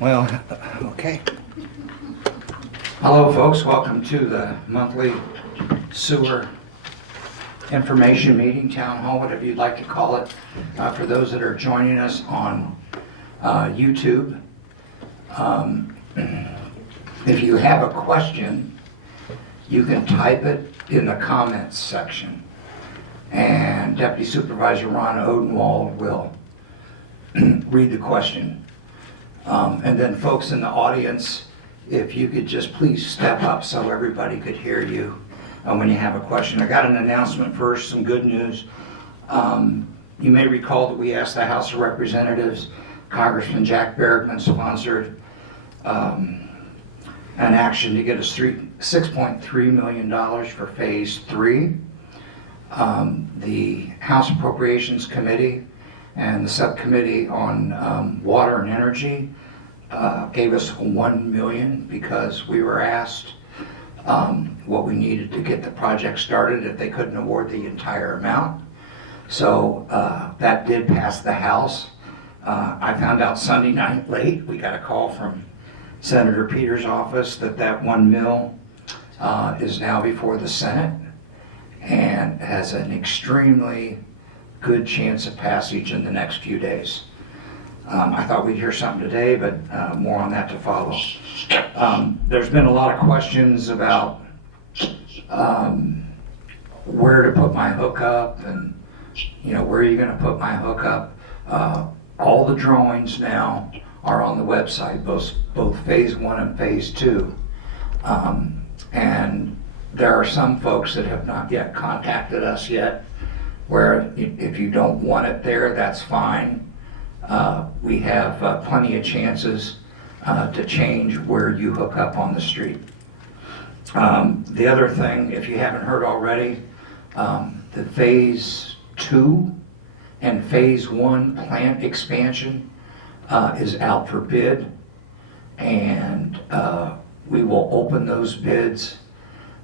Well, okay. Hello, folks. Welcome to the monthly sewer information meeting, town hall, whatever you'd like to call it. For those that are joining us on YouTube, if you have a question, you can type it in the comments section. And Deputy Supervisor Ron Odenwald will read the question. And then folks in the audience, if you could just please step up so everybody could hear you when you have a question. I got an announcement first, some good news. You may recall that we asked the House of Representatives, Congressman Jack Bergman sponsored an action to get us $6.3 million for Phase 3. The House Appropriations Committee and the Subcommittee on Water and Energy gave us $1 million because we were asked what we needed to get the project started if they couldn't award the entire amount. So that did pass the House. I found out Sunday night late, we got a call from Senator Peters' office that $1 million is now before the Senate and has an extremely good chance of passage in the next few days. I thought we'd hear something today, but more on that to follow. There's been a lot of questions about where to put my hookup and, where are you going to put my hookup? All the drawings now are on the website, both Phase 1 and Phase 2. And there are some folks that have not yet contacted us yet, where if you don't want it there, that's fine. We have plenty of chances to change where you hook up on the street. The other thing, if you haven't heard already, the Phase 2 and Phase 1 plant expansion is out for bid, and we will open those bids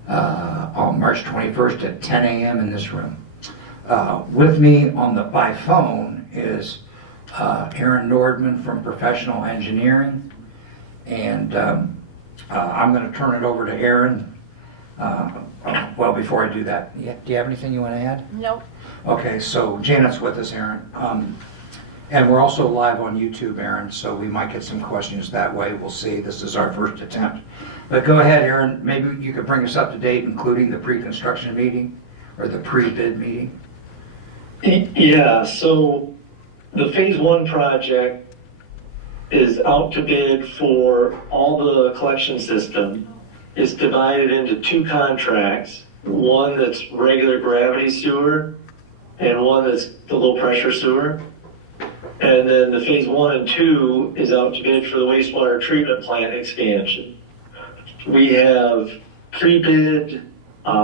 on March 21st at 10 a.m. in this room. With me by phone is Aaron Nordman from Professional Engineering, and I'm going to turn it over to Aaron. Well, before I do that, do you have anything you want to add? Nope. Okay, so Janet's with us, Aaron. And we're also live on YouTube, Aaron, so we might get some questions that way. We'll see. This is our first attempt. But go ahead, Aaron. Maybe you could bring us up to date, including the pre-construction meeting or the pre-bid meeting. Yeah, so the Phase 1 project is out to bid for all the collection system. It's divided into 2 contracts, one that's regular gravity sewer and one that's the low pressure sewer. And then the Phase 1 and 2 is out to bid for the wastewater treatment plant expansion. We have pre-bid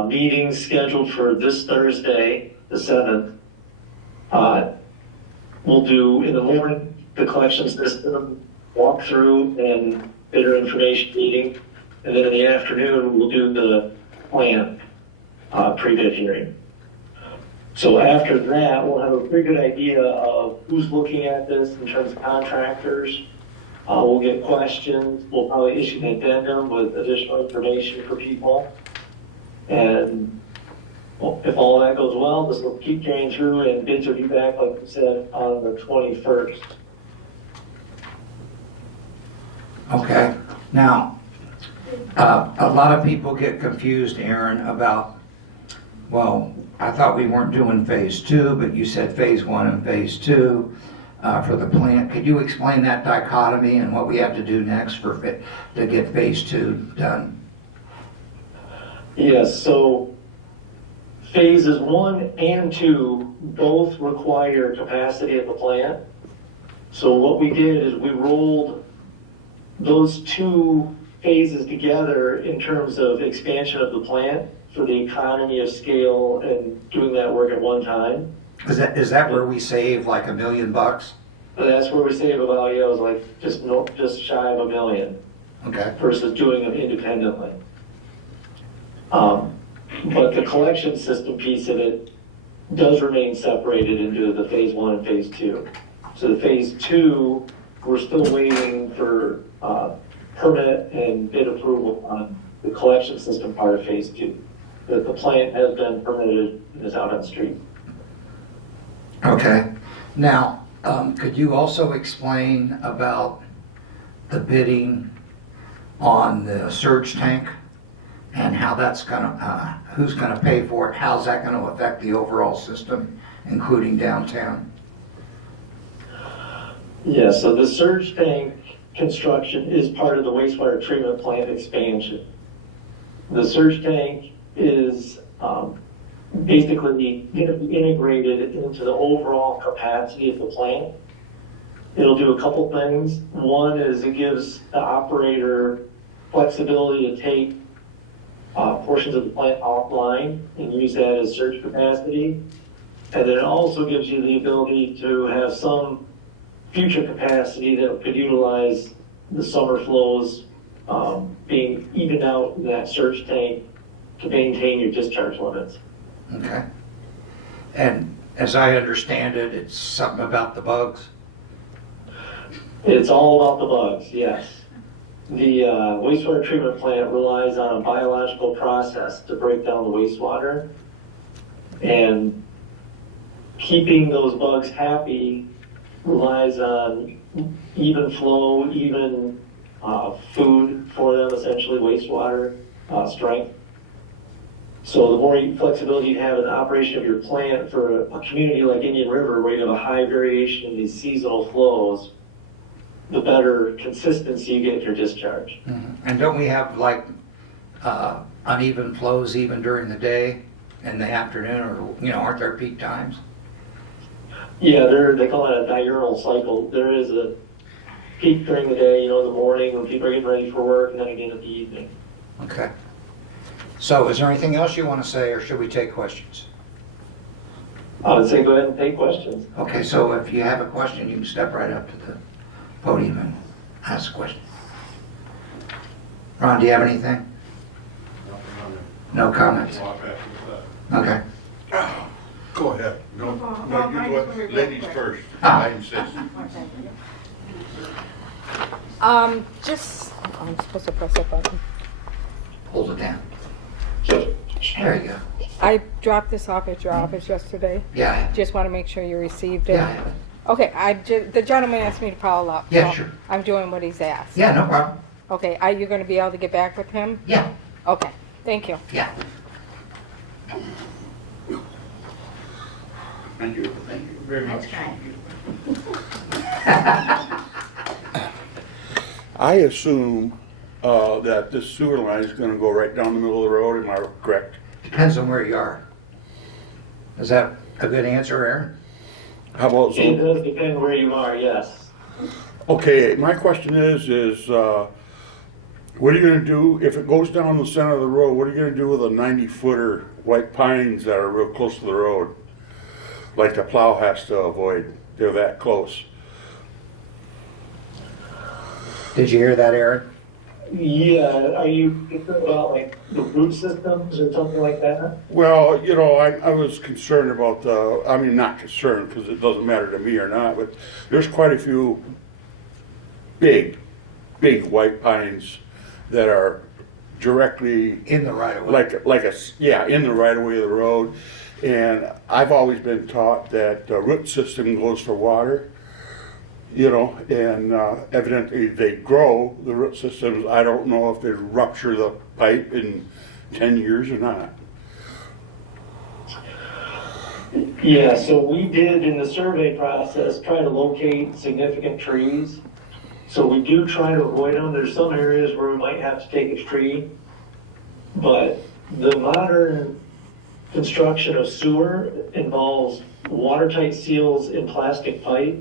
meetings scheduled for this Thursday, the 7th. We'll do in the morning the collection system walkthrough and bidder information meeting, and then in the afternoon we'll do the plant pre-bid hearing. So after that, we'll have a pretty good idea of who's looking at this in terms of contractors. We'll get questions. We'll probably issue an addendum with additional information for people. And if all that goes well, this will keep carrying through, and bids will be back, like we said, on the 21st. Okay. Now, a lot of people get confused, Aaron, about, well, I thought we weren't doing Phase 2, but you said Phase 1 and Phase 2 for the plant. Could you explain that dichotomy and what we have to do next to get Phase 2 done? Yes, so Phases 1 and 2 both require capacity at the plant. So what we did is we rolled those 2 phases together in terms of expansion of the plant for the economy of scale and doing that work at one time. Is that where we save like $1 million? That's where we save about, it was like just shy of $1 million. Okay. Versus doing them independently. But the collection system piece of it does remain separated into the Phase 1 and Phase 2. So the Phase 2 we're still waiting for permit and bid approval on the collection system part of phase 2. The plant has been permitted and is out on the street. Okay. Now, could you also explain about the bidding on the surge tank and how that's gonna, who's gonna pay for it? How's that gonna affect the overall system, including downtown? Yeah, so the surge tank construction is part of the wastewater treatment plant expansion. The surge tank is basically going to be integrated into the overall capacity of the plant. It'll do a couple things. One is it gives the operator flexibility to take portions of the plant offline and use that as surge capacity. And then it also gives you the ability to have some future capacity that could utilize the summer flows being evened out in that surge tank to maintain your discharge limits. Okay. And as I understand it, it's something about the bugs? It's all about the bugs, yes. The wastewater treatment plant relies on a biological process to break down the wastewater. And keeping those bugs happy relies on even flow, even food for them, essentially wastewater strength. So the more flexibility you have in the operation of your plant for a community like Indian River, where you have a high variation in these seasonal flows, the better consistency you get in your discharge. Mm-hmm. And don't we have like uneven flows even during the day and the afternoon, or aren't there peak times? Yeah, they call it a diurnal cycle. There is a peak during the day, in the morning when people are getting ready for work, and then again in the evening. Okay. So is there anything else you want to say, or should we take questions? I would say go ahead and take questions. Okay, so if you have a question, you can step right up to the podium and ask a question. Ron, do you have anything? No comments? Okay. Go ahead. No, you go ahead. Ladies first. Ah. I insist. I'm supposed to press that button. Hold it down. There you go. I dropped this off at your office yesterday. Yeah, I have it. Just want to make sure you received it. Yeah, I have it. Okay, the gentleman asked me to follow up. Yeah, so sure. I'm doing what he's asked. Yeah, no problem. Okay, are you going to be able to get back with him? Yeah, Okay, thank you. yeah. Thank you very much. I assume that this sewer line is going to go right down the middle of the road. Am I correct? Depends on where you are. Is that a good answer, Aaron? How about It does depend where you are, yes. Okay, my question is what are you going to do if it goes down the center of the road? What are you going to do with the 90-footer white pines that are real close to the road? Like the plow has to avoid. They're that close. Did you hear that, Aaron? Yeah, are you thinking about like the root systems or something like that? Well, I was concerned about not concerned because it doesn't matter to me or not, but there's quite a few big white pines that are directly In the right of way. in the right of way of the road. And I've always been taught that the root system goes for water, and evidently they grow, the root systems. I don't know if they rupture the pipe in 10 years or not. Yeah, so we did in the survey process try to locate significant trees. So we do try to avoid them. There's some areas where we might have to take a tree, but the modern construction of sewer involves watertight seals in plastic pipe.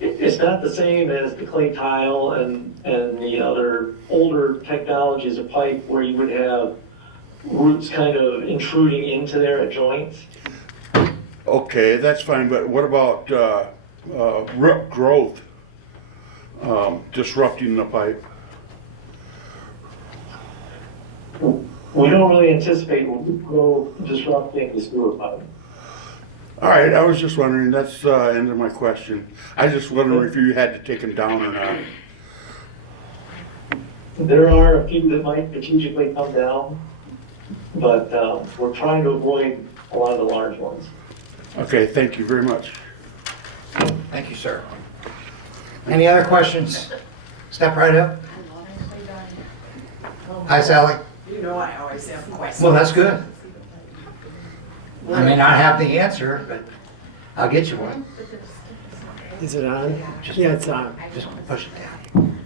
It's not the same as the clay tile and the other older technologies of pipe where you would have roots kind of intruding into there at joints. Okay, that's fine, but what about root growth disrupting the pipe? We don't really anticipate root growth disrupting the sewer pipe. All right, I was just wondering, that's the end of my question. I was just wondering if you had to take them down or not. There are a few that might strategically come down, but we're trying to avoid a lot of the large ones. Okay, thank you very much. Thank you, sir. Any other questions? Step right up. Hi, Sally. You know I always have questions. Well, that's good. I may not have the answer, but I'll get you one. Is it on? Just- Yeah, it's on. Just push it down.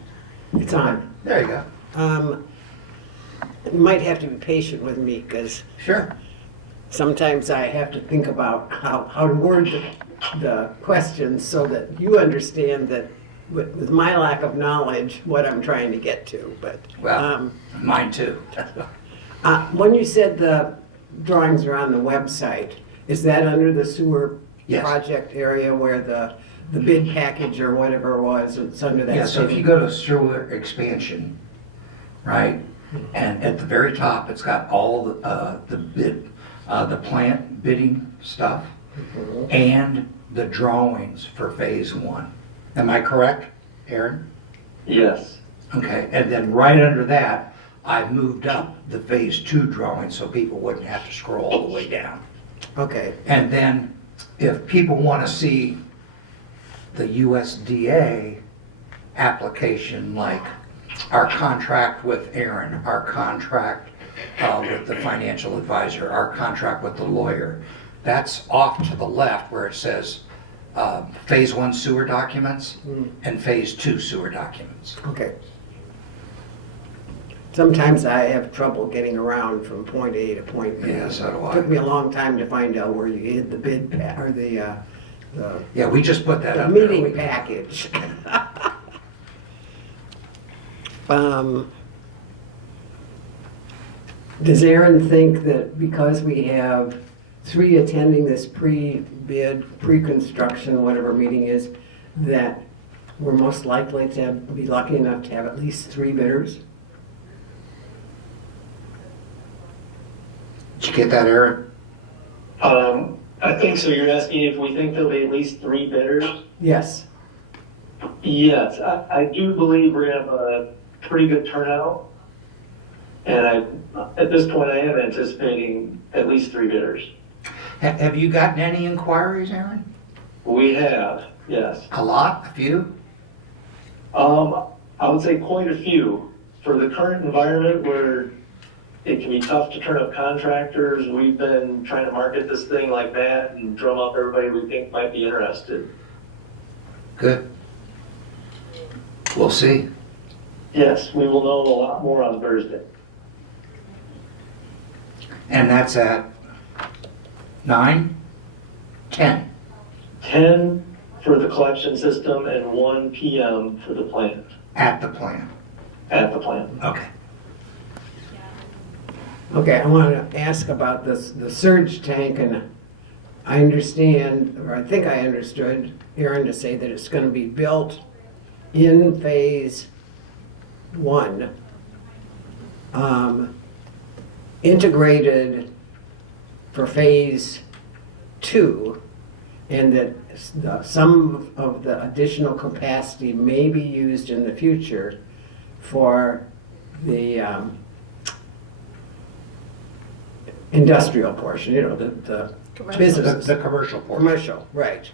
It's on. There you go. You might have to be patient with me because Sure. sometimes I have to think about how to word the questions so that you understand that with my lack of knowledge, what I'm trying to get to. But Well, mine too. when you said the drawings are on the website, is that under the sewer Yes. project area where the bid package or whatever it was, it's under that? Yeah, so if same- you go to sewer expansion, right, and at the very top, it's got all the bid, the plant bidding stuff and the drawings for phase one. Am I correct, Aaron? Yes. Okay, and then right under that, I moved up the phase two drawing so people wouldn't have to scroll all the way down. Okay. And then if people want to see the USDA application, like our contract with Aaron, our contract with the financial advisor, our contract with the lawyer, that's off to the left where it says phase one sewer documents and phase two sewer documents. Okay. Sometimes I have trouble getting around from point A to point B. Yeah, so do I. Took me a long time to find out where you hid the bid or the Yeah, we just put that up there. meeting package. Does Aaron think that because we have 3 attending this pre-bid, pre-construction, whatever meeting is, that we're most likely to be lucky enough to have at least 3 bidders? Did you get that, Aaron? I think so. You're asking if we think there'll be at least 3 bidders? Yes. Yes, I do believe we're gonna have a pretty good turnout. And at this point, I am anticipating at least 3 bidders. Have you gotten any inquiries, Aaron? We have, yes. A lot? A few? I would say quite a few. For the current environment where it can be tough to turn up contractors, we've been trying to market this thing like that and drum up everybody we think might be interested. Good. We'll see. Yes, we will know a lot more on Thursday. And that's at 9, 10. 10 for the collection system and 1 PM for the plant, At the plant. at the plant. Okay. Okay, I want to ask about this, the surge tank, and I understand, or I think I understood Aaron to say that it's going to be built in phase 1, integrated for phase 2, and that some of the additional capacity may be used in the future for the industrial portion, you know, the business. The commercial portion. Commercial, right.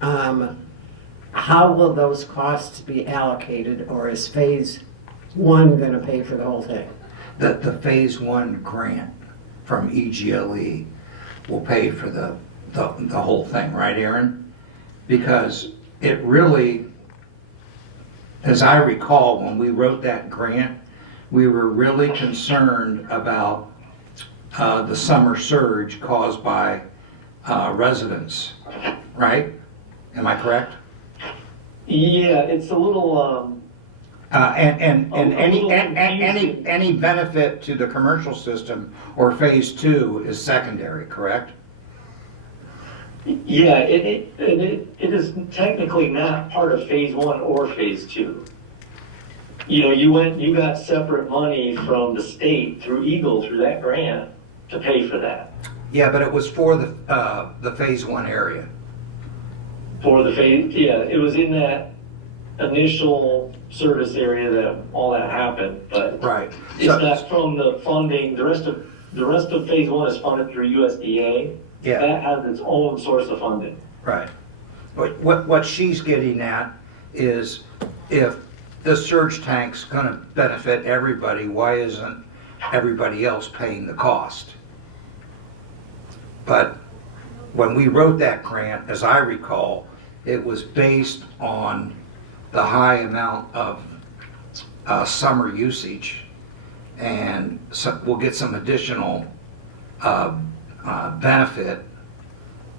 How will those costs be allocated, or is phase 1 going to pay for the whole thing? The phase 1 grant from EGLE will pay for the whole thing, right, Aaron? Because it really, as I recall, when we wrote that grant, we were really concerned about the summer surge caused by residents, right? Am I correct? Yeah, it's a little, And A any little confusing. any benefit to the commercial system or phase 2 is secondary, correct? yeah, it is technically not part of phase 1 or phase 2. You know, you got separate money from the state through Eagle, through that grant, to pay for that. Yeah, but it was for the phase one area. For the phase, yeah, it was in that initial service area that all that happened, but Right. it's not from the funding. The rest of phase one is funded through USDA. Yeah. That has its own source of funding. Right. But what she's getting at is if the surge tank's gonna benefit everybody, why isn't everybody else paying the cost? But when we wrote that grant, as I recall, it was based on the high amount of summer usage. And so we'll get some additional benefit.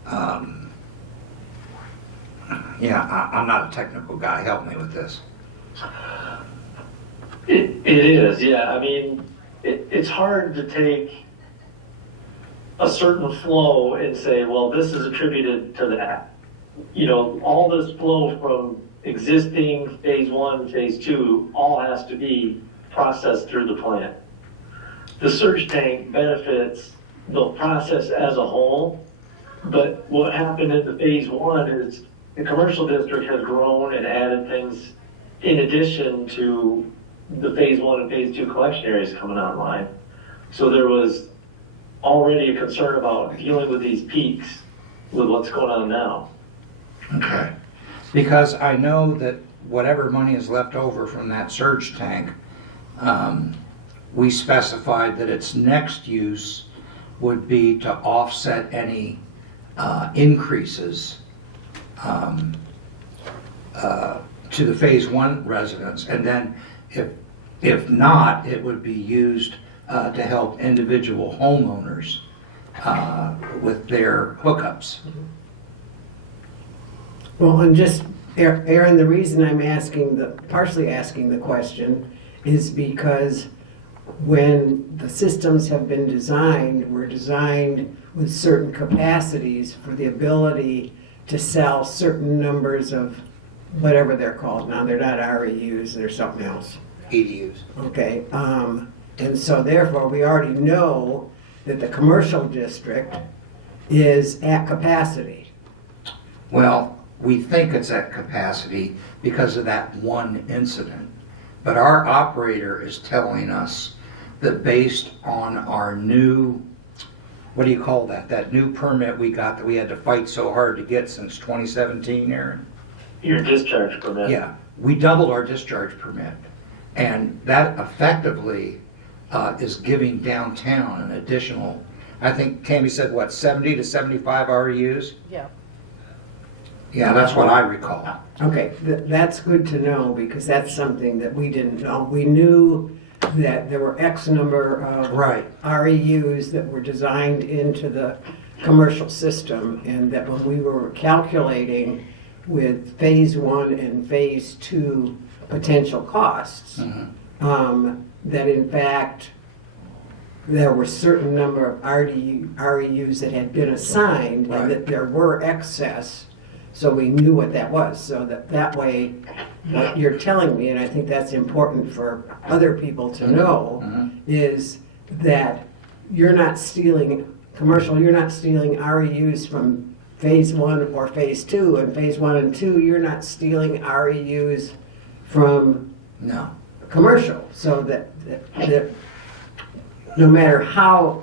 I'm not a technical guy. Help me with this. It is, yeah. I mean, it's hard to take a certain flow and say, well, this is attributed to that. You know, all this flow from existing phase one, phase two, all has to be processed through the plant. The surge tank benefits the process as a whole, but what happened in the phase one is the commercial district has grown and added things in addition to the phase one and phase two collection areas coming online. So there was already a concern about dealing with these peaks with what's going on now. Okay. Because I know that whatever money is left over from that surge tank, we specified that its next use would be to offset any increases to the phase one residents. And then if not, it would be used to help individual homeowners with their hookups. Well, and just, Aaron, the reason I'm partially asking the question is because when the systems have been designed, were designed with certain capacities for the ability to sell certain numbers of whatever they're called now. They're not REUs, they're something else. EDUs. Okay, and so therefore we already know that the commercial district is at capacity. Well, we think it's at capacity because of that one incident. But our operator is telling us that based on our new, what do you call that? That new permit we got that we had to fight so hard to get since 2017, Aaron? Your discharge permit. Yeah, we doubled our discharge permit. And that effectively is giving downtown an additional, I think Tammy said, what, 70 to 75 REUs? Yeah. Yeah, that's what I recall. Okay, that's good to know because that's something that we didn't know. We knew that there were X number of Right. REUs that were designed into the commercial system and that when we were calculating with phase one and phase two potential costs, that in fact there were certain number of REUs that had been assigned Right. and that there were excess. So we knew what that was, so that way, what you're telling me, and I think that's important for other people to know, is that you're not stealing, you're not stealing REUs from phase one or phase two, and phase one and two, you're not stealing REUs from No. commercial, so that no matter how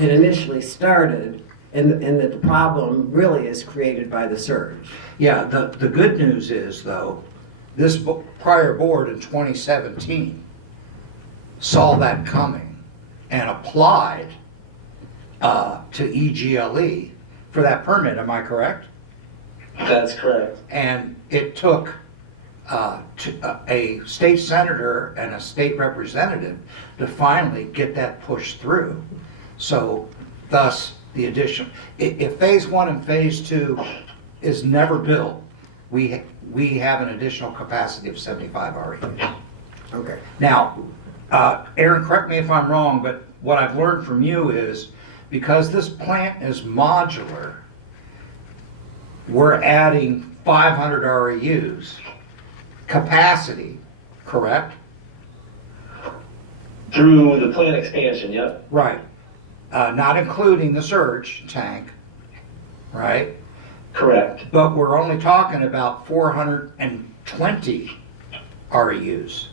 it initially started, and that the problem really is created by the surge. Yeah, the good news is, though, this prior board in 2017 saw that coming and applied to EGLE for that permit, am I correct? That's correct. And it took a state senator and a state representative to finally get that pushed through. So thus, the addition, if phase one and phase two is never built, we have an additional capacity of 75 REUs. Okay. Now, Aaron, correct me if I'm wrong, but what I've learned from you is because this plant is modular, we're adding 500 REUs capacity, correct? Through the plant expansion, yep. Right. not including the surge tank, right? Correct. But we're only talking about 420 REUs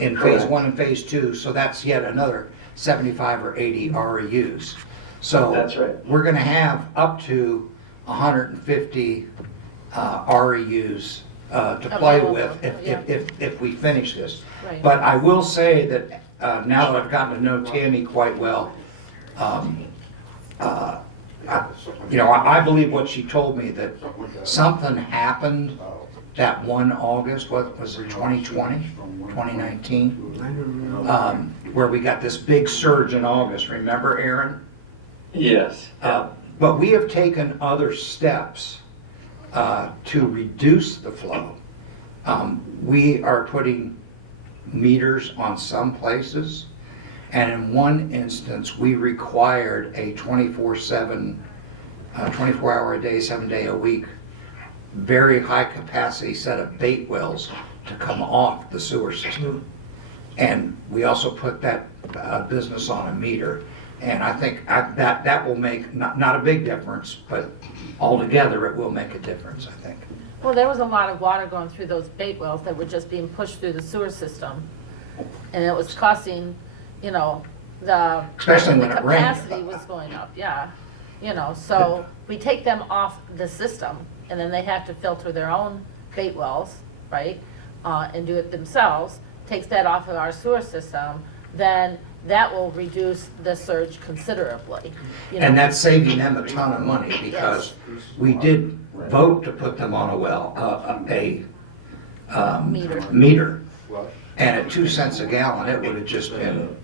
in phase Correct. 1 and phase 2, so that's yet another 75 or 80 REUs. So That's right. we're going to have up to 150 REUs to play with if we finish this. Right. But I will say that now that I've gotten to know Tammy quite well, I believe what she told me, that something happened that one August, what was it, 2020, 2019? I don't know. Where we got this big surge in August, remember, Aaron? Yes. But we have taken other steps to reduce the flow. We are putting meters on some places, and in one instance, we required a 24/7, 24-hour a day, 7-day a week, very high capacity set of bait wells to come off the sewer system. And we also put that business on a meter. And I think that will make, not a big difference, but altogether it will make a difference, I think. Well, there was a lot of water going through those bait wells that were just being pushed through the sewer system. And it was costing, the Especially when the it rained. capacity was going up, yeah. So we take them off the system, and then they have to filter their own bait wells, right? And do it themselves, takes that off of our sewer system, then that will reduce the surge considerably. And that's saving them a ton of money, because we did vote to put them on a well, meter. And at 2 cents a gallon, it would have just been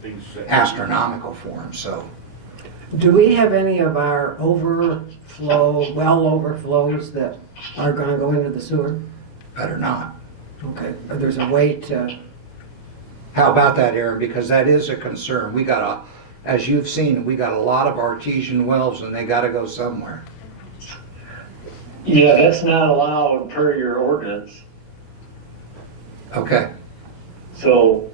astronomical for them, so. Do we have any of our well overflows that are gonna go into the sewer? Better not. Okay, there's a way to, How about that, Aaron? Because that is a concern. As you've seen, we got a lot of artesian wells, and they gotta go somewhere. Yeah, that's not allowed per your ordinance. Okay, So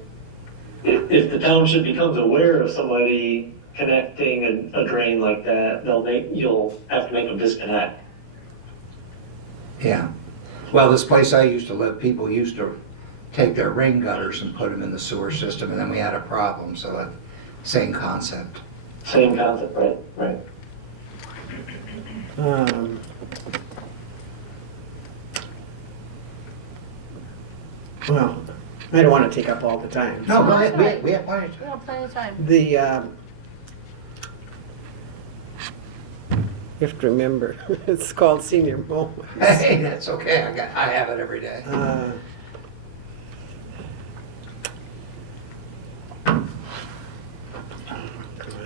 if the township becomes aware of somebody connecting a drain like that, you'll have to make them disconnect. yeah. Well, this place I used to live, people used to take their rain gutters and put them in the sewer system, and then we had a problem, so that, same concept. Same concept, right? well, I don't wanna take up all the time. No, go ahead, we have plenty of We time. have plenty of time. You have to remember, it's called senior moments. Hey, that's okay, I have it every day.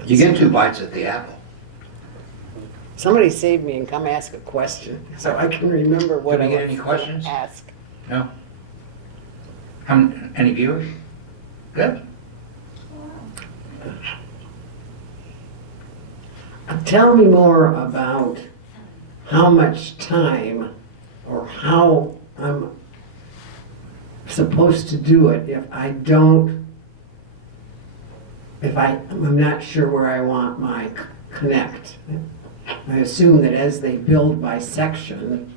You get 2 bites at the apple. Somebody save me and come ask a question, so I can remember what Did I we get was any gonna questions? ask. No? Any viewers? Good. Tell me more about how much time or how I'm supposed to do it if I'm not sure where I want my connect. I assume that as they build by section,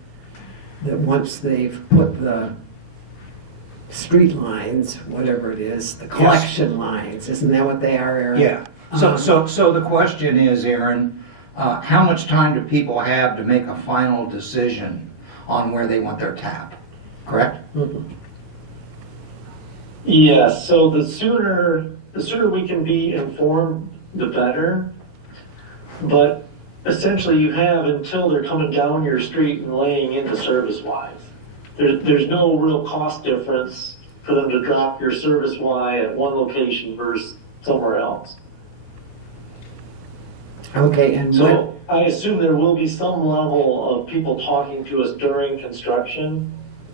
that once they've put the street lines, whatever it is, the collection lines, isn't that what they are, Aaron? Yeah. So the question is, Aaron, how much time do people have to make a final decision on where they want their tap? Correct? Mhm. Yeah, so the sooner we can be informed, the better. But essentially you have until they're coming down your street and laying into service wise. There's no real cost difference for them to drop your service Y at one location versus somewhere else. Okay, and what, So I assume there will be some level of people talking to us during construction.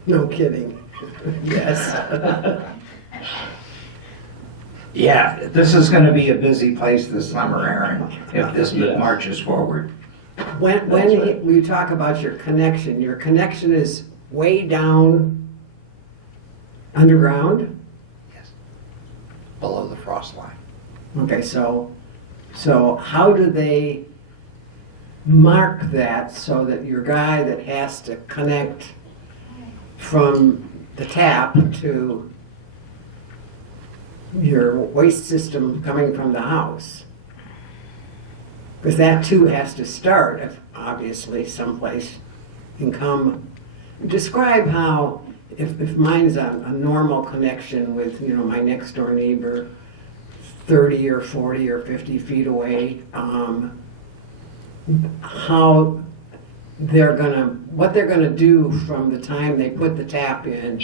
no kidding. Yes. Yeah, this is gonna be a busy place this summer, Aaron, if this Yes. marches forward. When we talk about your connection is way down underground? Yes. Below the frost line. Okay, so So how do they mark that so that your guy that has to connect from the tap to your waste system coming from the house? Because that too has to start, obviously, someplace and come. Describe how, if mine's a normal connection with, my next door neighbor, 30 or 40 or 50 feet away, how what they're gonna do from the time they put the tap in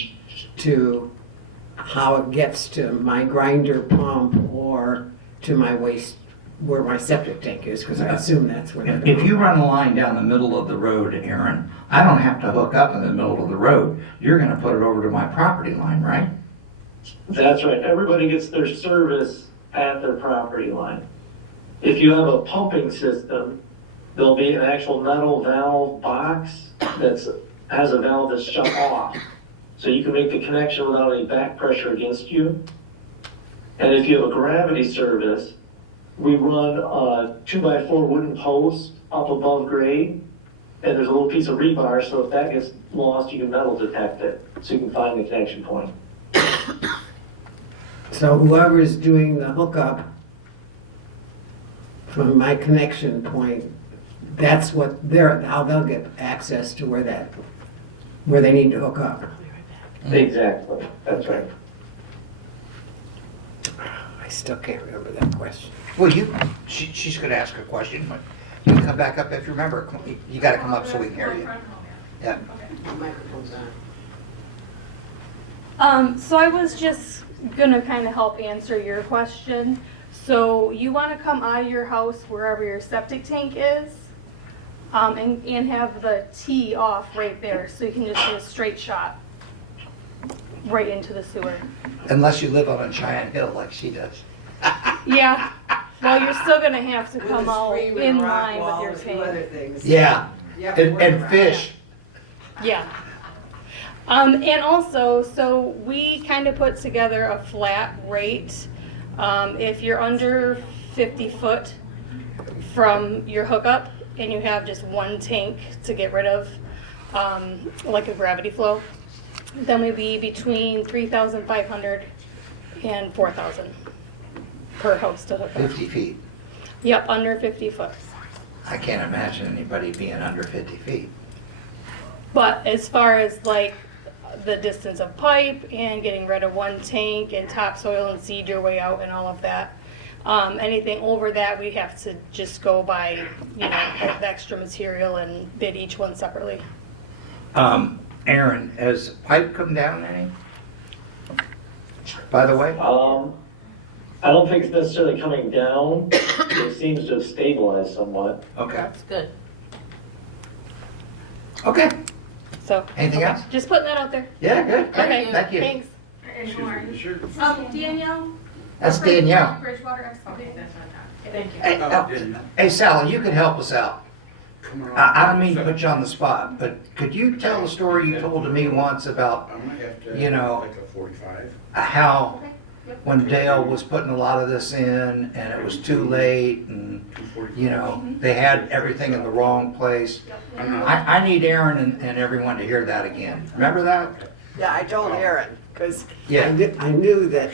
to how it gets to my grinder pump or to my waste, where my septic tank is, because I assume that's where they're If going. you run a line down the middle of the road, Aaron, I don't have to hook up in the middle of the road. You're gonna put it over to my property line, right? That's right. Everybody gets their service at their property line. If you have a pumping system, there'll be an actual metal valve box that has a valve that's shut off. So you can make the connection without any back pressure against you. And if you have a gravity service, we run a 2x4 wooden post up above grade, and there's a little piece of rebar, so if that gets lost, you can metal detect it, so you can find the connection point. So whoever's doing the hookup from my connection point, that's how they'll get access to where they need to hook up. Exactly, that's right. I still can't remember that question. Well, she's gonna ask a question, but you can come back up if you remember. You gotta come up so we can hear you. Yeah. So I was just gonna kind of help answer your question. So you want to come out of your house wherever your septic tank is, and have the tee off right there, so you can just do a straight shot right into the sewer. Unless you live on a giant hill like she does. Yeah. Well, you're still gonna have to come out in line with your tank. things. Yeah, and fish. Yeah. And also, so we kind of put together a flat rate. If you're under 50 foot from your hookup and you have just one tank to get rid of, like a gravity flow, then we'd be between 3,500 and 4,000 per house to hook up. 50 feet. Yep, under 50 foot. I can't imagine anybody being under 50 feet. But as far as like the distance of pipe and getting rid of one tank and topsoil and seed your way out and all of that, anything over that we have to just go by, the extra material and bid each one separately. Aaron, has pipe come down any? By the way? I don't think it's necessarily coming down. It seems to have stabilized somewhat. Okay. That's good. Okay. So Anything else? just putting that out there. Yeah, good. Okay, Thank you. thanks. Danielle? That's Danielle. Bridgewater excavating. Thank you. Hey, Sally, you could help us out. I don't mean to put you on the spot, but could you tell the story you told to me once about, you know, Like a 45. how when Dale was putting a lot of this in and it was too late and, they had everything in the wrong place? I need Aaron and everyone to hear that again. Remember that? Yeah, I told Aaron, because Yeah. I knew that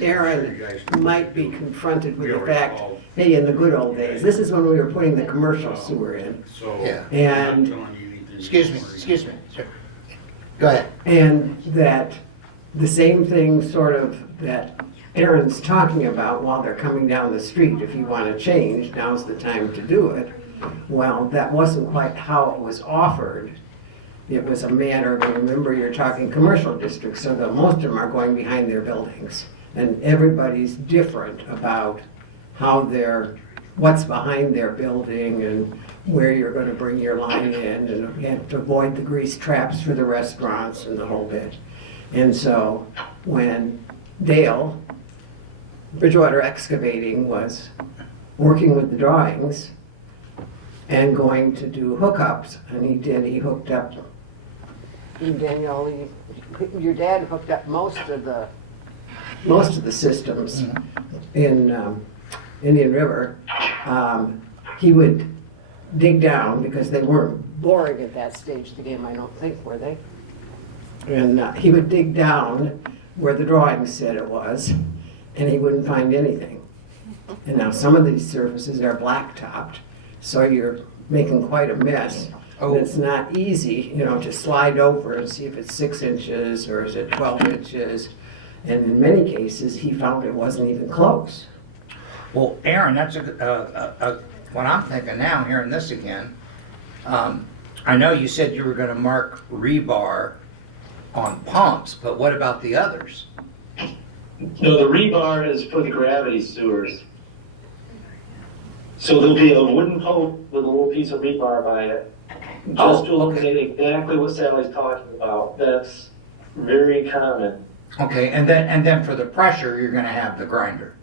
Aaron might be confronted with the fact, hey, in the good old days, this is when we were putting the commercial sewer in. Yeah. And, Excuse me. Sure. Go ahead. and that the same thing sort of that Aaron's talking about while they're coming down the street, if you want to change, now's the time to do it. Well, that wasn't quite how it was offered. It was a matter of, remember, you're talking commercial districts, so that most of them are going behind their buildings. And everybody's different about what's behind their building and where you're going to bring your line in, and you have to avoid the grease traps for the restaurants and the whole bit. And so when Dale, Bridgewater Excavating, was working with the drawings and going to do hookups, and he hooked up, Daniel, your dad hooked up most of the systems in Indian River, he would dig down, because they weren't boring at that stage of the game, I don't think, were they? And he would dig down where the drawing said it was, and he wouldn't find anything. And now some of these surfaces are blacktopped, so you're making quite a mess. Oh. And it's not easy, to slide over and see if it's 6 inches or is it 12 inches. And in many cases, he found it wasn't even close. Well, Aaron, that's what I'm thinking now, hearing this again. I know you said you were gonna mark rebar on pumps, but what about the others? No, the rebar is for the gravity sewers. So there'll be a wooden post with a little piece of rebar by it, just to illuminate exactly what Sally's talking about. That's very common. Okay, and then for the pressure, you're gonna have the grinder.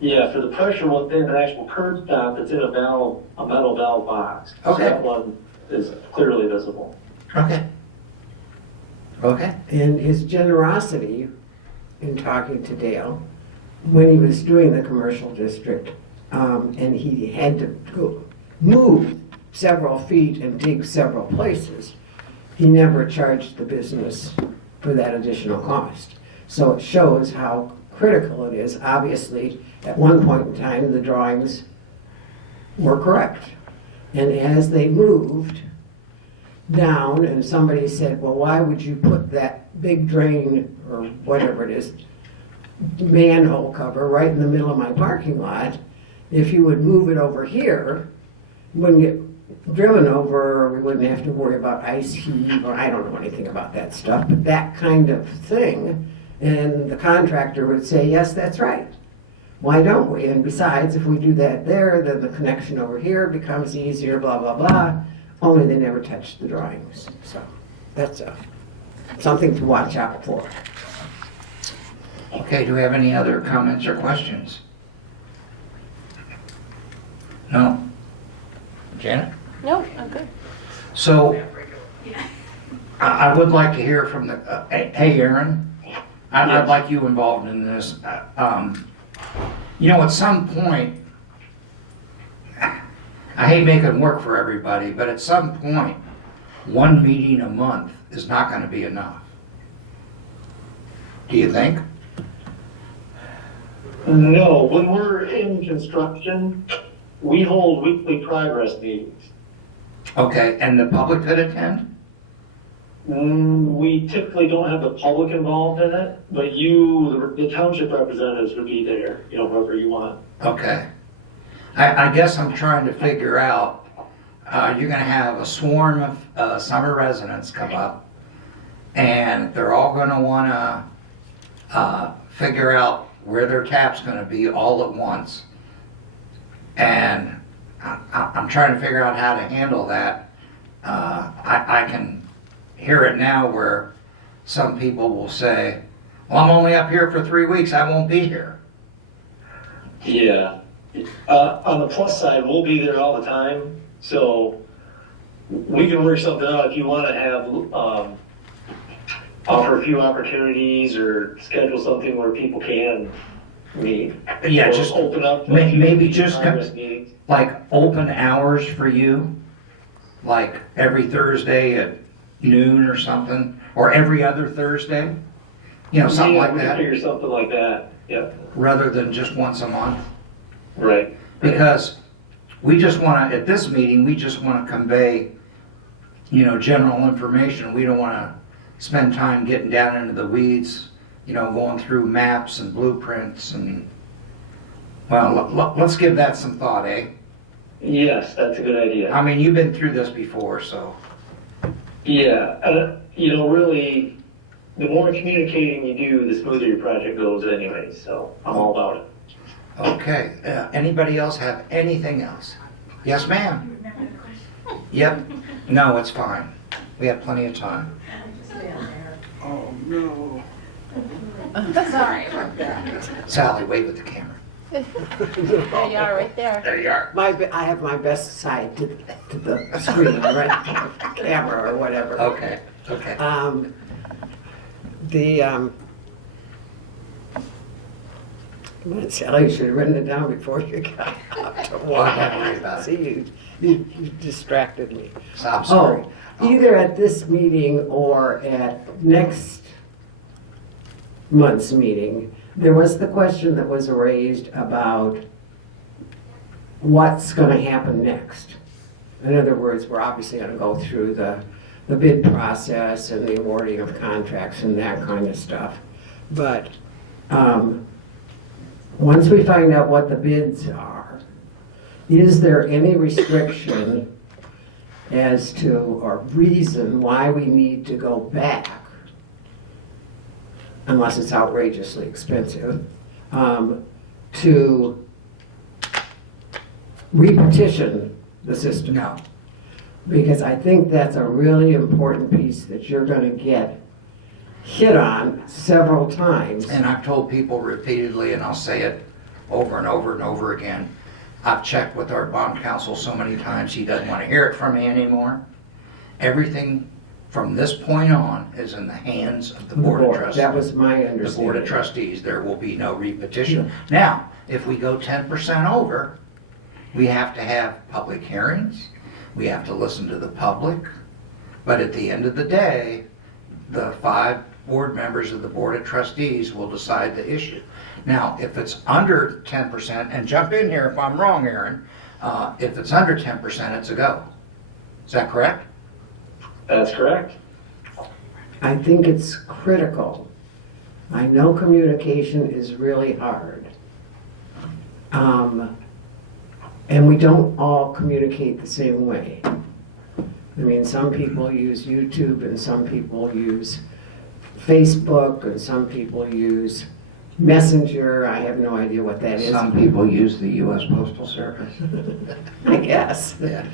Yeah, for the pressure one, there's an actual curb stop that's in a metal valve box. So Okay. that one is clearly visible. Okay. Okay. And his generosity in talking to Dale, when he was doing the commercial district, and he had to go move several feet and dig several places, he never charged the business for that additional cost. So it shows how critical it is. Obviously, at one point in time, the drawings were correct. And as they moved down, and somebody said, well, why would you put that big drain, or whatever it is, manhole cover right in the middle of my parking lot? If you would move it over here, you wouldn't get driven over, or we wouldn't have to worry about ice heave, or I don't know anything about that stuff, but that kind of thing. And the contractor would say, yes, that's right. Why don't we? And besides, if we do that there, then the connection over here becomes easier, blah, blah, blah. Only they never touched the drawings. So that's something to watch out for. Okay, do we have any other comments or questions? No? Janet? No, I'm good. So, I would like to hear from the, hey Aaron, I'd like you involved in this. At some point, I hate making work for everybody, but at some point, one meeting a month is not gonna be enough. Do you think? No, when we're in construction, we hold weekly progress meetings. Okay, and the public could attend? We typically don't have the public involved in it, but you, the township representatives would be there, whoever you want. Okay. I guess I'm trying to figure out, you're gonna have a swarm of summer residents come up, and they're all gonna wanna figure out where their tap's gonna be all at once. And I'm trying to figure out how to handle that. I can hear it now where some people will say, well, I'm only up here for 3 weeks, I won't be here. Yeah. On the plus side, we'll be there all the time, so we can work something out if you want to have, offer a few opportunities or schedule something where people can meet. Yeah, Or just open up. maybe just progress meetings. like open hours for you, like every Thursday at noon or something, or every other Thursday, something like We can that, figure something like that, yep, rather than just once a month. right. Because we just want to, at this meeting, we just want to convey, general information. We don't want to spend time getting down into the weeds, going through maps and blueprints and, well, let's give that some thought, eh? Yes, that's a good idea. I mean, you've been through this before, so. Yeah, really, the more communicating you do, the smoother your project goes anyway, so I'm all about it. Okay, anybody else have anything else? Yes, ma'am? Yep, no, it's fine. We have plenty of time. Oh, no. Sorry about that. Sally, wave at the camera. There you are, right there. There you are. I have my best side to the screen, right? Camera or whatever. Okay, okay. Well, Sally, you should have written it down before you got up to walk. Don't worry about it. See, you distracted me. So I'm sorry. Oh, either at this meeting or at next month's meeting, there was the question that was raised about what's gonna happen next. In other words, we're obviously gonna go through the bid process and the awarding of contracts and that kind of stuff. But, once we find out what the bids are, is there any restriction as to, or reason why we need to go back, unless it's outrageously expensive, to re-petition the system? No. Because I think that's a really important piece that you're gonna get hit on several times. And I've told people repeatedly, and I'll say it over and over and over again, I've checked with our bond counsel so many times, he doesn't want to hear it from me anymore. Everything from this point on is in the hands of the Board of Trustees. That was my The understanding. Board of Trustees, there will be no repetition. Now, if we go 10% over, we have to have public hearings, we have to listen to the public, but at the end of the day, the 5 board members of the Board of Trustees will decide the issue. Now, if it's under 10%, and jump in here if I'm wrong, Aaron, if it's under 10%, it's a go. Is that correct? That's correct. I think it's critical. I know communication is really hard. And we don't all communicate the same way. I mean, some people use YouTube and some people use Facebook and some people use Messenger. I have no idea what that is. Some people use the US Postal Service. I guess. Yeah.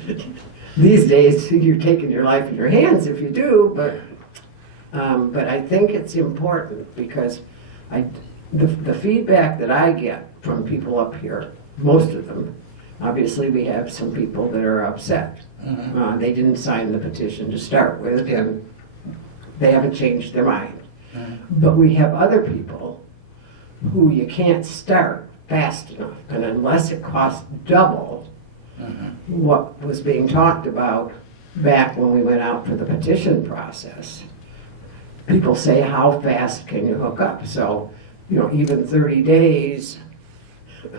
These days, you're taking your life in your hands if you do, but I think it's important because the feedback that I get from people up here, most of them, obviously we have some people that are upset. They didn't sign the petition to start with, and they haven't changed their mind. But we have other people who you can't start fast enough, and unless it costs double what was being talked about back when we went out for the petition process, people say, how fast can you hook up? So, even 30 days,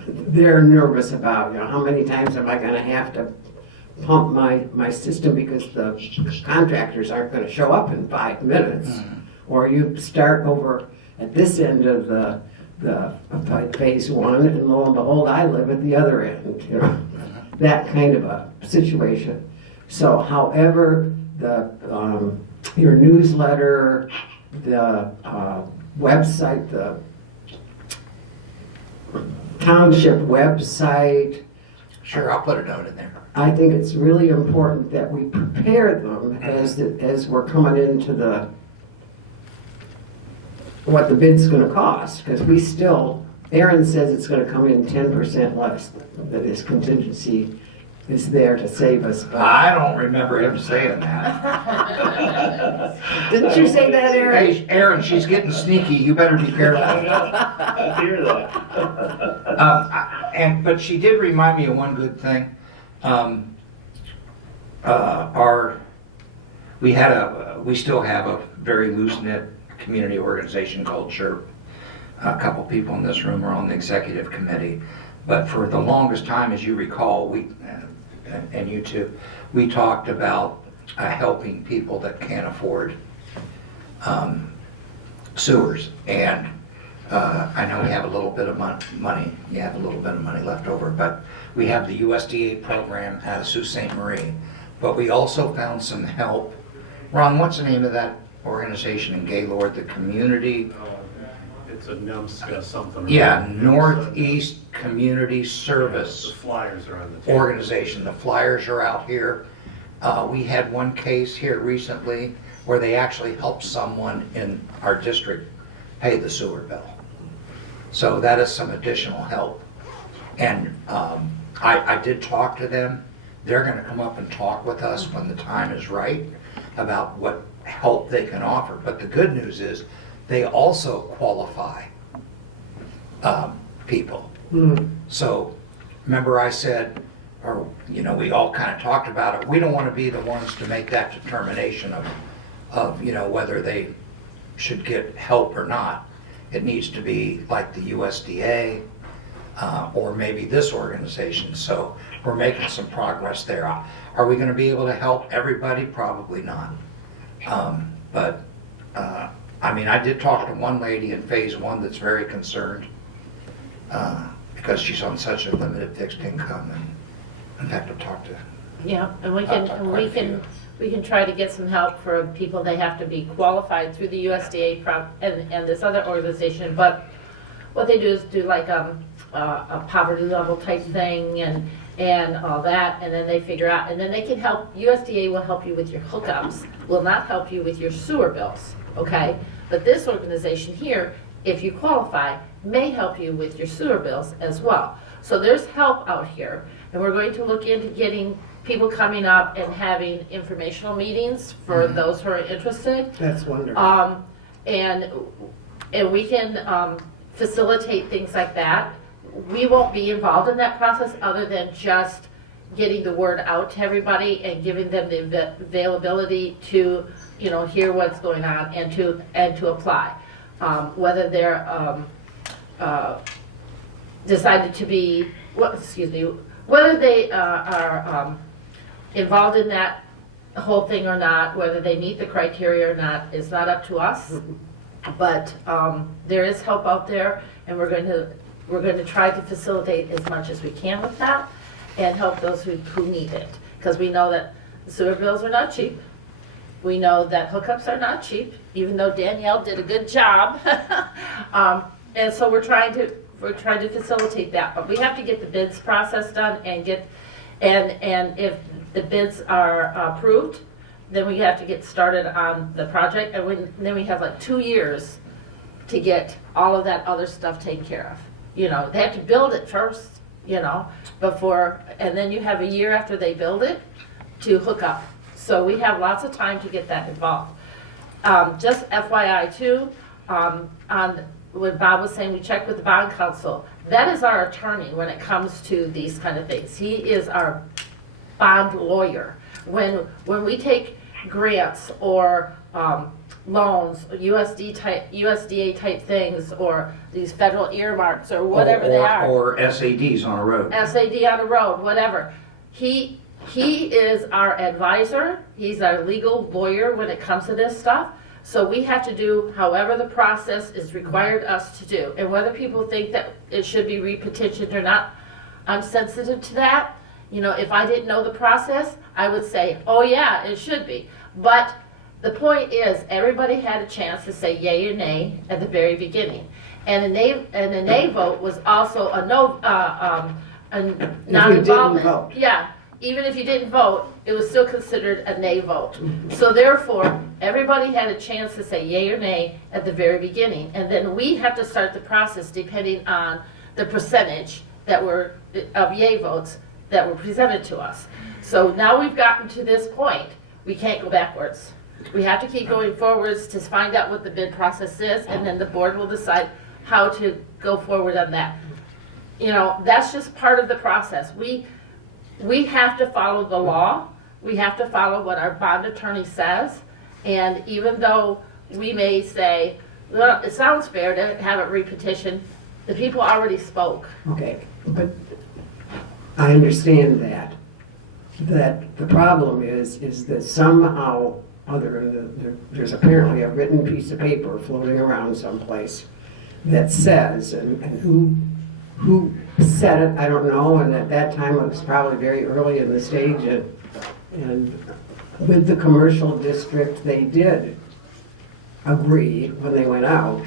they're nervous about, how many times am I gonna have to pump my system because the contractors aren't gonna show up in 5 minutes. Or you start over at this end of the phase 1, and lo and behold, I live at the other end, that kind of a situation. So however, your newsletter, the website, the township website, Sure, I'll put a note in there. I think it's really important that we prepare them as we're coming into what the bid's gonna cost, because we still, Aaron says it's gonna come in 10% less, that his contingency is there to save us. But I don't remember him saying that. didn't you say that, Aaron? Hey, Aaron, she's getting sneaky, you better be careful. I hear that. But she did remind me of one good thing. We still have a very loose-knit community organization called CHIRP. A couple people in this room are on the executive committee. But for the longest time, as you recall, and you too, we talked about helping people that can't afford sewers. And I know we have a little bit of money. You have a little bit of money left over, but we have the USDA program out of Sault Ste. Marie. But we also found some help. Ron, what's the name of that organization in Gaylord? The community? It's a NUMSCA something. Yeah, Northeast Community Service The flyers are on the table. Organization. The flyers are out here. We had one case here recently where they actually helped someone in our district pay the sewer bill. So that is some additional help. And I did talk to them. They're gonna come up and talk with us when the time is right about what help they can offer. But the good news is they also qualify people. Hmm. So, remember I said, or, you know, we all kind of talked about it, we don't want to be the ones to make that determination of, you know, whether they should get help or not. It needs to be like the USDA, or maybe this organization. So we're making some progress there. Are we gonna be able to help everybody? Probably not. But, I mean, I did talk to one lady in phase one that's very concerned, because she's on such a limited fixed income, and in fact, I've talked to, Yeah, and we Quite can, a we few. can, we can try to get some help for people. They have to be qualified through the USDA and this other organization. But what they do is do like a poverty level type thing and all that, and then they figure out, and then they can help. USDA will help you with your hookups, will not help you with your sewer bills, okay? But this organization here, if you qualify, may help you with your sewer bills as well. So there's help out here, and we're going to look into getting people coming up and having informational meetings for those who are interested. That's wonderful. And we can facilitate things like that. We won't be involved in that process other than just getting the word out to everybody and giving them the availability to, you know, hear what's going on and to apply. Whether they're decided to be, whether they are involved in that whole thing or not, whether they meet the criteria or not, is not up to us. But there is help out there, and we're going to try to facilitate as much as we can with that and help those who need it. Because we know that the sewer bills are not cheap. We know that hookups are not cheap, even though Danielle did a good job. And so we're trying to facilitate that. But we have to get the bids process done and if the bids are approved, then we have to get started on the project. And then we have like 2 years to get all of that other stuff taken care of. You know, they have to build it first, you know, and then you have a year after they build it to hook up. So we have lots of time to get that involved. Just FYI too, on what Bob was saying, we checked with the bond counsel. That is our attorney when it comes to these kind of things. He is our bond lawyer. When we take grants or loans, USDA type things, or these federal earmarks or whatever they are. Or SADs on a road. SAD on the road, whatever. He is our advisor. He's our legal lawyer when it comes to this stuff. So we have to do however the process is required us to do. And whether people think that it should be re-petitioned or not, I'm sensitive to that. You know, if I didn't know the process, I would say, oh yeah, it should be. But the point is, everybody had a chance to say yay or nay at the very beginning. And a nay vote was also a no, a non-involvement. vote. Yeah, even if you didn't vote, it was still considered a nay vote. So therefore, everybody had a chance to say yay or nay at the very beginning. And then we have to start the process depending on the percentage that were of yay votes that were presented to us. So now we've gotten to this point, we can't go backwards. We have to keep going forwards to find out what the bid process is, and then the board will decide how to go forward on that. You know, that's just part of the process. We have to follow the law. We have to follow what our bond attorney says. And even though we may say, well, it sounds fair to have it re-petitioned, the people already spoke. Okay, but I understand that the problem is that somehow other, there's apparently a written piece of paper floating around someplace that says, and who said it, I don't know, and at that time it was probably very early in the stage, and with the commercial district, they did agree when they went out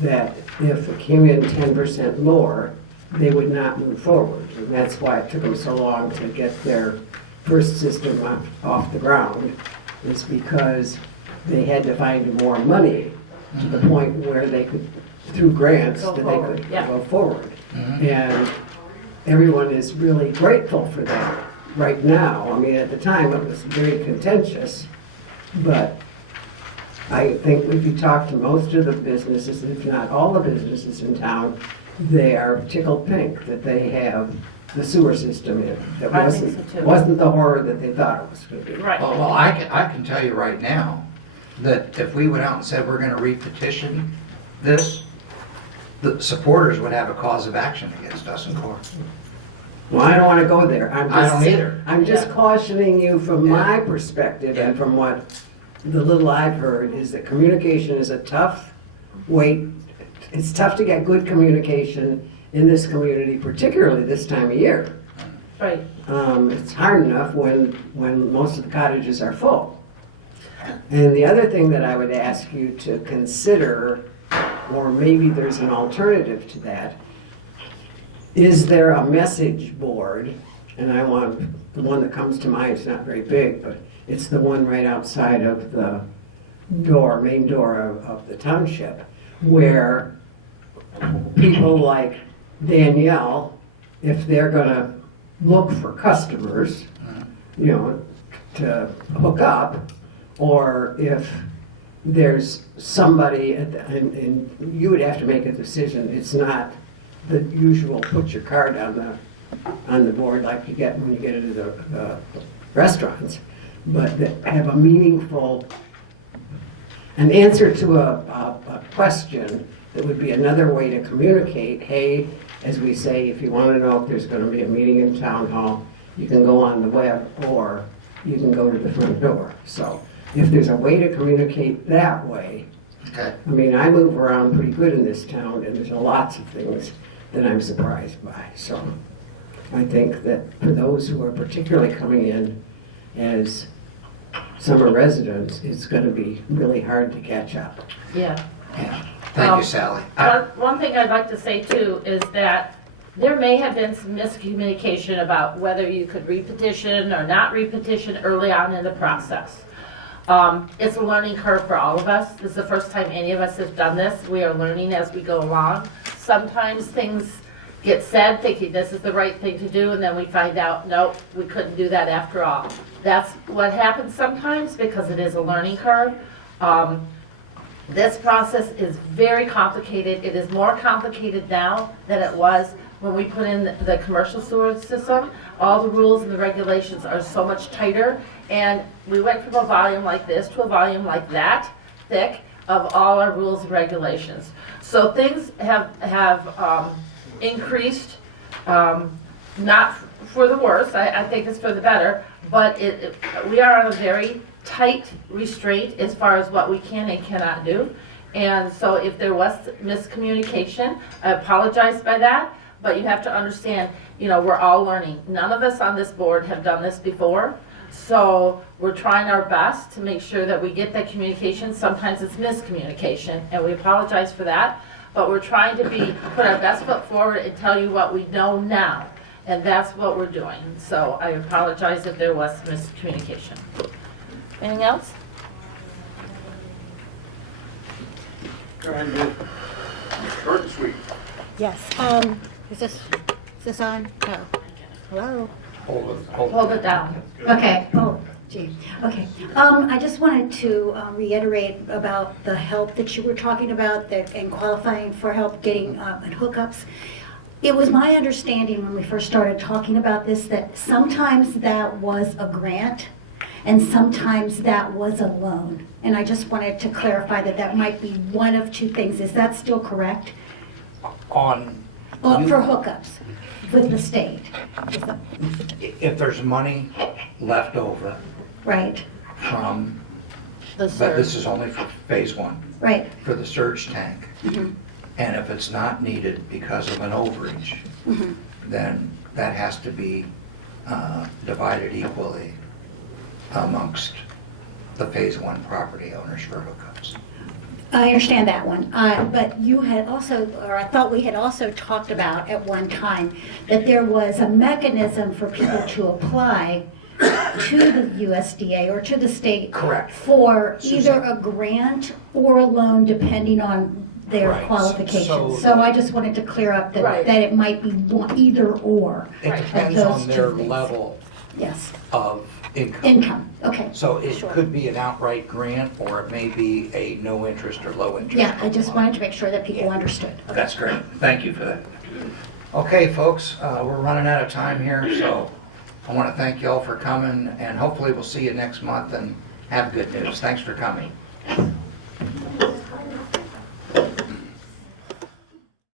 that if it came in 10% more, they would not move forward. And that's why it took them so long to get their first system off the ground, is because they had to find more money to the point where they could, through grants, Go that forward, they could yeah. go forward. And everyone is really grateful for that right now. I mean, at the time, it was very contentious, but I think if you talk to most of the businesses, if not all the businesses in town, they are tickled pink that they have the sewer system in. That I think so too. wasn't the horror that they thought it was going to be. Right. Well, I can tell you right now that if we went out and said we're gonna re-petition this, the supporters would have a cause of action against us in court. Well, I don't want to go there. I don't either. I'm just Yeah. cautioning you from Yeah. my perspective and from what the little I've heard is that communication is a tough way. It's tough to get good communication in this community, particularly this time of year. Right. It's hard enough when most of the cottages are full. And the other thing that I would ask you to consider, or maybe there's an alternative to that, is there a message board? And I want, the one that comes to mind, it's not very big, but it's the one right outside of the main door of the township, where people like Danielle, if they're gonna look for customers, you know, to hook up, or if there's somebody, and you would have to make a decision, it's not the usual put your card on the board like you get when you get into the restaurants, but that have a meaningful, an answer to a question that would be another way to communicate. Hey, as we say, if you want to know if there's going to be a meeting in town hall, you can go on the web or you can go to the front door. So if there's a way to communicate that way, Okay. I mean, I move around pretty good in this town, and there's lots of things that I'm surprised by. So I think that for those who are particularly coming in as summer residents, it's going to be really hard to catch up. Yeah. Yeah. Thank you, Sally. One thing I'd like to say too is that there may have been some miscommunication about whether you could re-petition or not re-petition early on in the process. It's a learning curve for all of us. This is the first time any of us have done this. We are learning as we go along. Sometimes things get said thinking this is the right thing to do, and then we find out, nope, we couldn't do that after all. That's what happens sometimes because it is a learning curve. This process is very complicated. It is more complicated now than it was when we put in the commercial sewer system. All the rules and the regulations are so much tighter, and we went from a volume like this to a volume like that thick of all our rules and regulations. So things have increased, not for the worse, I think it's for the better, but we are on a very tight restraint as far as what we can and cannot do. And so if there was miscommunication, I apologize by that, but you have to understand, you know, we're all learning. None of us on this board have done this before, so we're trying our best to make sure that we get that communication. Sometimes it's miscommunication, and we apologize for that, but we're trying to put our best foot forward and tell you what we know now, and that's what we're doing. So I apologize if there was miscommunication. Anything else? Go ahead, Ed. Short and sweet. Yes, is this on? No. Hello? Hold it down. Okay, oh, gee, okay. I just wanted to reiterate about the help that you were talking about and qualifying for help getting and hookups. It was my understanding when we first started talking about this that sometimes that was a grant and sometimes that was a loan. And I just wanted to clarify that that might be one of two things. Is that still correct? For hookups with the state. If there's money left over Right, from, The but this surge. is only for phase one, right. for the surge tank. And if it's not needed because of an overage, then that has to be divided equally amongst the phase one property owners for hookups. I understand that one, but you had also, or I thought we had also talked about at one time that there was a mechanism for people to apply to the USDA or to the state. Correct. For either a grant or a loan, depending on their Right. qualifications. So- So I just wanted to clear up Right. that it might be either or. It Right. depends Those on their two things. level Yes, of income. Income, okay. So it Sure. could be an outright grant, or it may be a no interest or low interest. Yeah, I just wanted to make sure that people understood. Okay. That's great. Thank you for that. Okay, folks, we're running out of time here, so I want to thank you all for coming, and hopefully we'll see you next month and have good news. Thanks for coming.